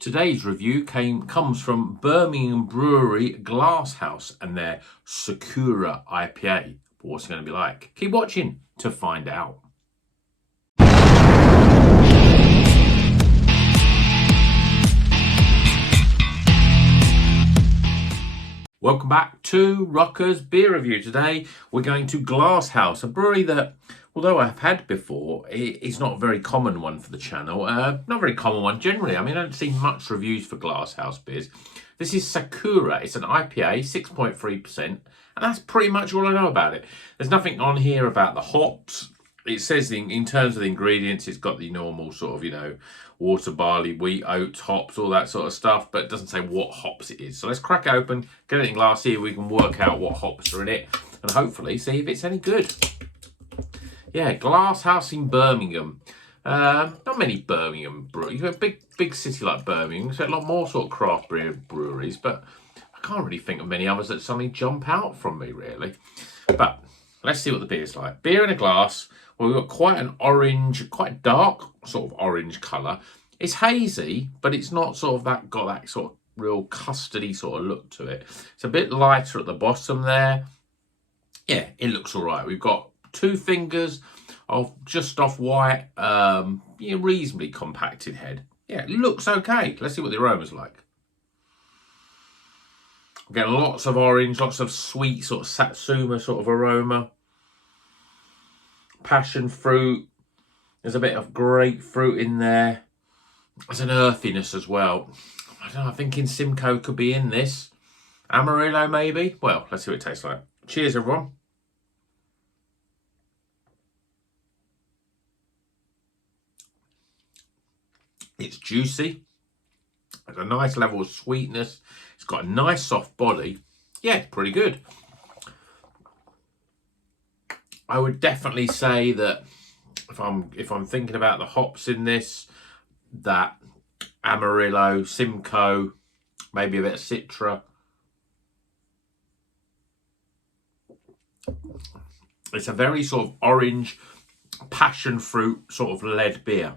Today's review comes from Birmingham Brewery Glasshouse and their Sakura IPA. But what's it going to be like? Keep watching to find out. Welcome back to Rocker's Beer Review. Today we're going to Glasshouse, a brewery that, although I've had before, it's not a very common one for the channel. Not a very common one generally. I mean, I don't see much reviews for Glasshouse beers. This is Sakura. It's an IPA, 6.3%, and that's pretty much all I know about it. There's nothing on here about the hops. It says in terms of the ingredients, it's got the normal sort of, water, barley, wheat, oats, hops, all that sort of stuff, but it doesn't say what hops it is. So let's crack it open, get it in glass here, we can work out what hops are in it, and hopefully see if it's any good. Yeah, Glasshouse in Birmingham. Not many Birmingham breweries. You've got a big city like Birmingham, so a lot more sort of craft beer breweries, but I can't really think of many others that suddenly jump out from me, really. But let's see what the beer's like. Beer in a glass. Well, we've got quite an orange, quite dark sort of orange colour. It's hazy, but it's not sort of got that sort of real custardy sort of look to it. It's a bit lighter at the bottom there. Yeah, it looks all right. We've got 2 fingers of just off white, reasonably compacted head. Yeah, it looks okay. Let's see what the aroma's like. We're getting lots of orange, lots of sweet sort of satsuma sort of aroma. Passion fruit. There's a bit of grapefruit in there. There's an earthiness as well. I don't know, I'm thinking Simcoe could be in this. Amarillo maybe? Well, let's see what it tastes like. Cheers, everyone. It's juicy. There's a nice level of sweetness. It's got a nice soft body. Yeah, it's pretty good. I would definitely say that if I'm thinking about the hops in this, that Amarillo, Simcoe, maybe a bit of Citra. It's a very sort of orange, passion fruit sort of led beer.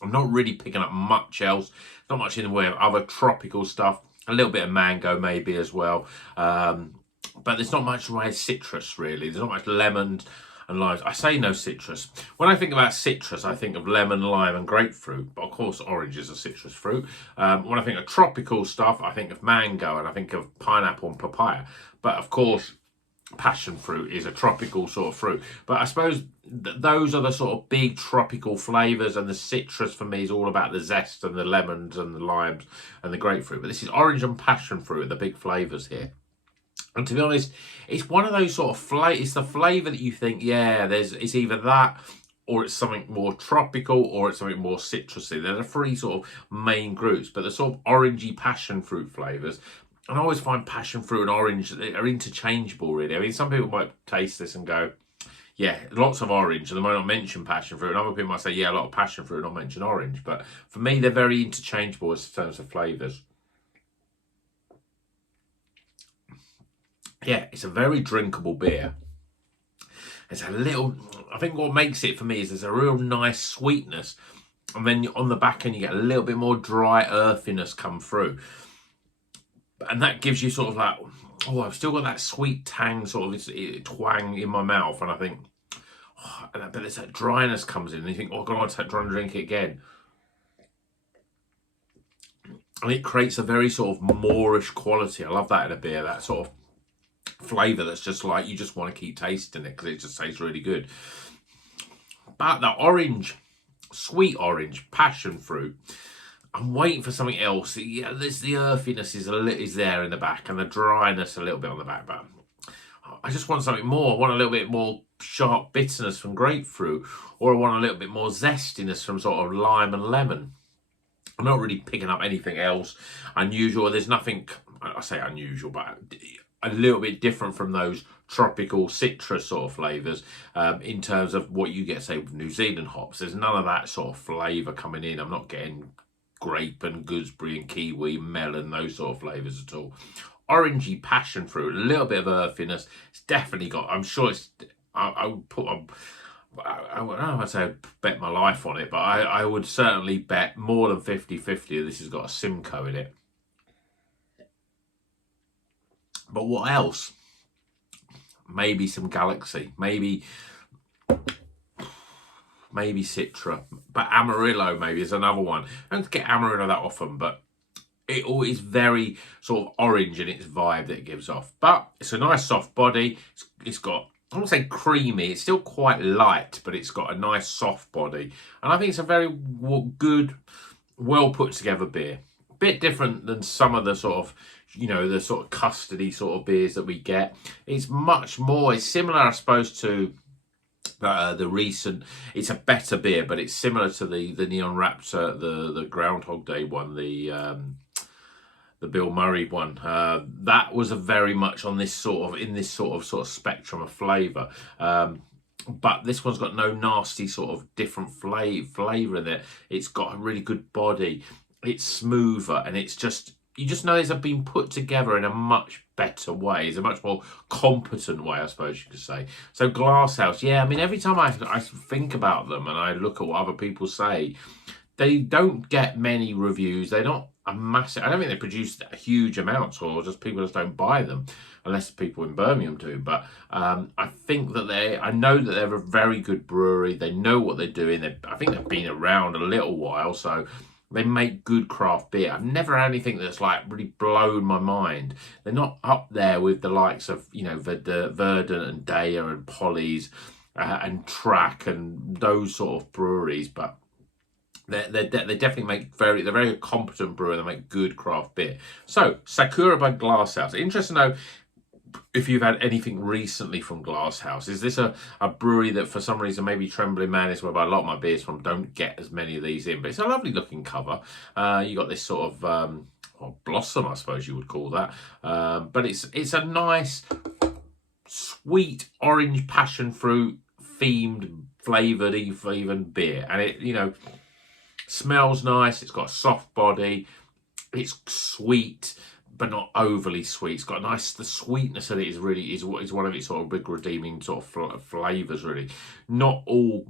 I'm not really picking up much else. Not much in the way of other tropical stuff. A little bit of mango maybe as well. But there's not much in the way of citrus, really. There's not much lemons and limes. I say no citrus. When I think about citrus, I think of lemon, lime and grapefruit. But of course, orange is a citrus fruit. When I think of tropical stuff, I think of mango and I think of pineapple and papaya. But of course, passion fruit is a tropical sort of fruit. But I suppose those are the sort of big tropical flavours, and the citrus for me is all about the zest and the lemons and the limes and the grapefruit. But this is orange and passion fruit are the big flavours here. And to be honest, it's one of those sort of it's the flavour that you think, yeah, it's either that or it's something more tropical or it's something more citrusy. They're the 3 sort of main groups, but the sort of orangey passion fruit flavours. And I always find passion fruit and orange are interchangeable, really. I mean, some people might taste this and go, yeah, lots of orange, and they might not mention passion fruit. And other people might say, yeah, a lot of passion fruit and not mention orange. But for me, they're very interchangeable in terms of flavours. Yeah, it's a very drinkable beer. It's a little, I think what makes it for me is there's a real nice sweetness. And then on the back end, you get a little bit more dry earthiness come through. And that gives you sort of like, oh, I've still got that sweet tang sort of twang in my mouth. And I think, oh, but there's that dryness comes in. And you think, oh, God, I'm trying to drink it again. And it creates a very sort of Moorish quality. I love that in a beer, that sort of flavour that's just like, you just want to keep tasting it because it just tastes really good. But the orange, sweet orange, passion fruit, I'm waiting for something else. Yeah, there's the earthiness is there in the back and the dryness a little bit on the back, but I just want something more. I want a little bit more sharp bitterness from grapefruit, or I want a little bit more zestiness from sort of lime and lemon. I'm not really picking up anything else unusual. There's nothing, I say unusual, but a little bit different from those tropical citrus sort of flavours in terms of what you get, say, with New Zealand hops. There's none of that sort of flavour coming in. I'm not getting grape and gooseberry and kiwi, melon, those sort of flavours at all. Orangey passion fruit, a little bit of earthiness. It's definitely got, I'm sure it's, I would put, I don't know if I'd say I'd bet my life on it, but I would certainly bet more than 50-50 this has got a Simcoe in it. But what else? Maybe some Galaxy, maybe Citra, but Amarillo maybe is another one. I don't get Amarillo that often, but it always very sort of orange in its vibe that it gives off. But it's a nice soft body. It's got, I won't say creamy, it's still quite light, but it's got a nice soft body. And I think it's a very good, well put together beer. A bit different than some of the sort of, the sort of custardy sort of beers that we get. It's much more, it's similar, I suppose, to the recent, it's a better beer, but it's similar to the Neon Raptor, the Groundhog Day one, the Bill Murray one. That was a very much on this sort of spectrum of flavour. But this one's got no nasty sort of different flavour in it. It's got a really good body. It's smoother, and it's just, you just know it's been put together in a much better way. It's a much more competent way, I suppose you could say. So Glasshouse, yeah, I mean, every time I think about them and I look at what other people say, they don't get many reviews. They're not a massive, I don't think they produce huge amounts, or just people just don't buy them, unless people in Birmingham do. But I think that I know that they're a very good brewery. They know what they're doing. I think they've been around a little while, so they make good craft beer. I've never had anything that's like really blown my mind. They're not up there with the likes of, Verdant and Daya and Polly's and Track and those sort of breweries, but they definitely make they're very competent brewer. They make good craft beer. So Sakura by Glasshouse. Interesting to know if you've had anything recently from Glasshouse. Is this a brewery that for some reason, maybe Trembling Man is where I buy a lot of my beers from, don't get as many of these in, but it's a lovely looking cover. You got this sort of blossom, I suppose you would call that, but it's a nice sweet orange passion fruit themed flavored even beer, and it smells nice. It's got a soft body. It's sweet, but not overly sweet. It's got the sweetness of it is one of its sort of big redeeming sort of flavors, really. Not all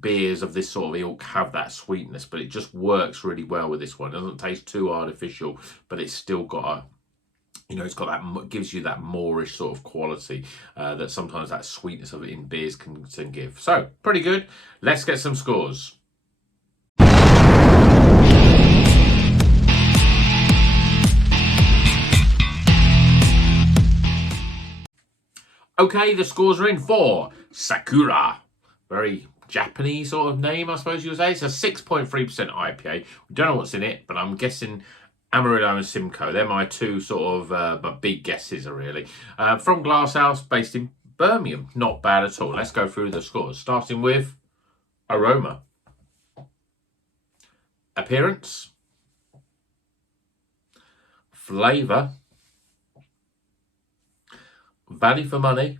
beers of this sort of ilk have that sweetness, but it just works really well with this one. It doesn't taste too artificial, but it's still got it's got that, gives you that moreish sort of quality that sometimes that sweetness of it in beers can give. So pretty good. Let's get some scores. Okay, the scores are in for Sakura. Very Japanese sort of name, I suppose you would say. It's a 6.3% IPA. We don't know what's in it, but I'm guessing Amarillo and Simcoe. They're my two sort of my big guesses, are really. From Glasshouse, based in Birmingham. Not bad at all. Let's go through the scores. Starting with aroma. Appearance. Flavour. Value for money,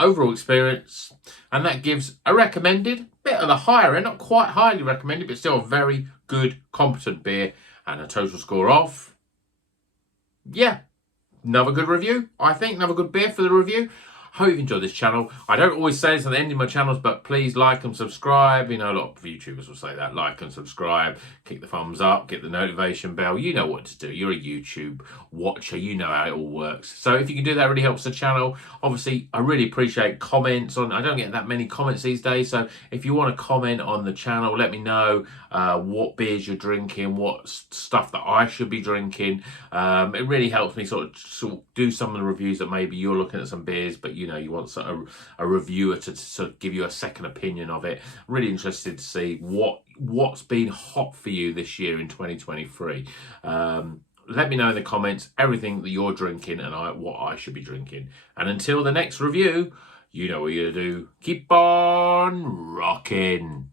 overall experience, and that gives a recommended, bit of the higher end, not quite highly recommended, but still a very good, competent beer, and a total score of, another good review, I think, another good beer for the review. Hope you've enjoyed this channel. I don't always say this at the end of my channels, but please like and subscribe. A lot of YouTubers will say that. Like and subscribe, kick the thumbs up, get the notification bell. You know what to do. You're a YouTube watcher. You know how it all works. So if you can do that, it really helps the channel. Obviously, I really appreciate comments. I don't get that many comments these days. So if you want to comment on the channel, let me know what beers you're drinking, what stuff that I should be drinking. It really helps me sort of do some of the reviews that maybe you're looking at some beers, but you want a reviewer to sort of give you a second opinion of it. Really interested to see what's been hot for you this year in 2023. Let me know in the comments everything that you're drinking and what I should be drinking. And until the next review, you know what you're going to do. Keep on rocking.